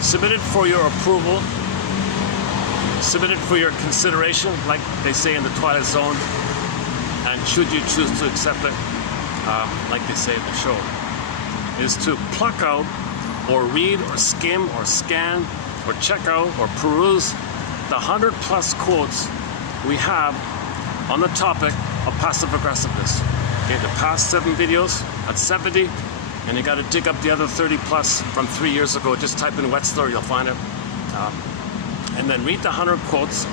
submitted for your approval, submitted for your consideration, like they say in the Twilight Zone, and should you choose to accept it, like they say in the show, is to pluck out or read or skim or scan or check out or peruse the 100+ quotes we have on the topic of passive aggressiveness. Okay, the past 7 videos, that's 70, and you got to dig up the other 30+ from 3 years ago. Just type in Wetzler, you'll find it. And then read the 100 quotes.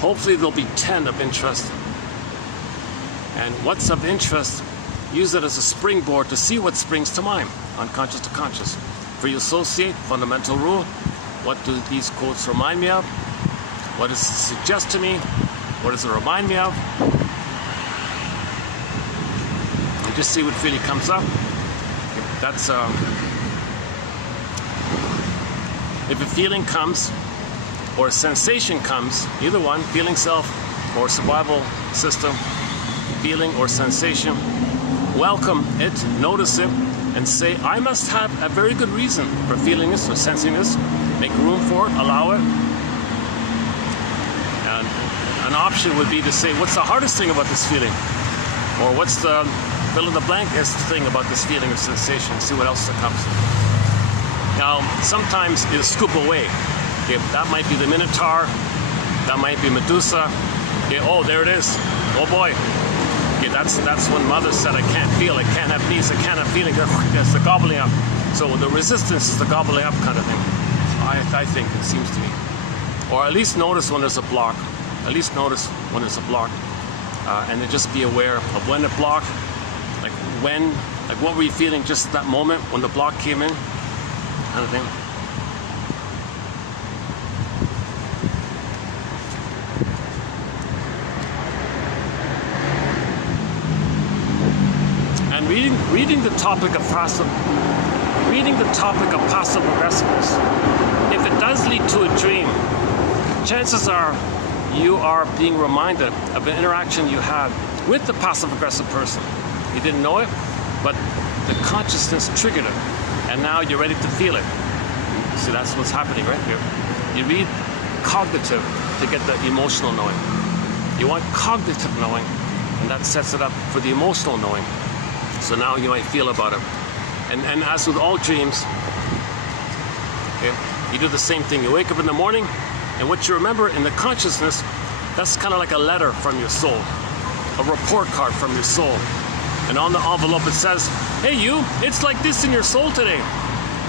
Hopefully there'll be 10 of interest. And what's of interest, use it as a springboard to see what springs to mind, unconscious to conscious. For you associate, fundamental rule, what do these quotes remind me of? What does it suggest to me? What does it remind me of? And just see what feeling comes up. That's if a feeling comes or a sensation comes, either one, feeling self or survival system, feeling or sensation, welcome it, notice it, and say, I must have a very good reason for feeling this or sensing this. Make room for it, allow it. And an option would be to say, what's the hardest thing about this feeling? Or what's the fill in the blankest thing about this feeling or sensation? See what else that comes. Now, sometimes it'll scoop away. Okay, that might be the Minotaur, that might be Medusa. Okay, oh, there it is. Oh boy. Okay, that's when Mother said, I can't feel, I can't have peace, I can't have feeling. That's the gobbling up. So the resistance is the gobbling up kind of thing. I think it seems to me. Or at least notice when there's a block. At least notice when there's a block. And then just be aware of when the block, like what were you feeling just at that moment when the block came in, kind of thing. And reading the topic of passive aggressiveness, if it does lead to a dream, chances are you are being reminded of an interaction you had with the passive aggressive person. You didn't know it, but the consciousness triggered it, and now you're ready to feel it. See, that's what's happening right here. You read cognitive to get the emotional knowing. You want cognitive knowing, and that sets it up for the emotional knowing. So now you might feel about it. And as with all dreams, okay, you do the same thing. You wake up in the morning, and what you remember in the consciousness, that's kind of like a letter from your soul, a report card from your soul. And on the envelope it says, hey you, it's like this in your soul today.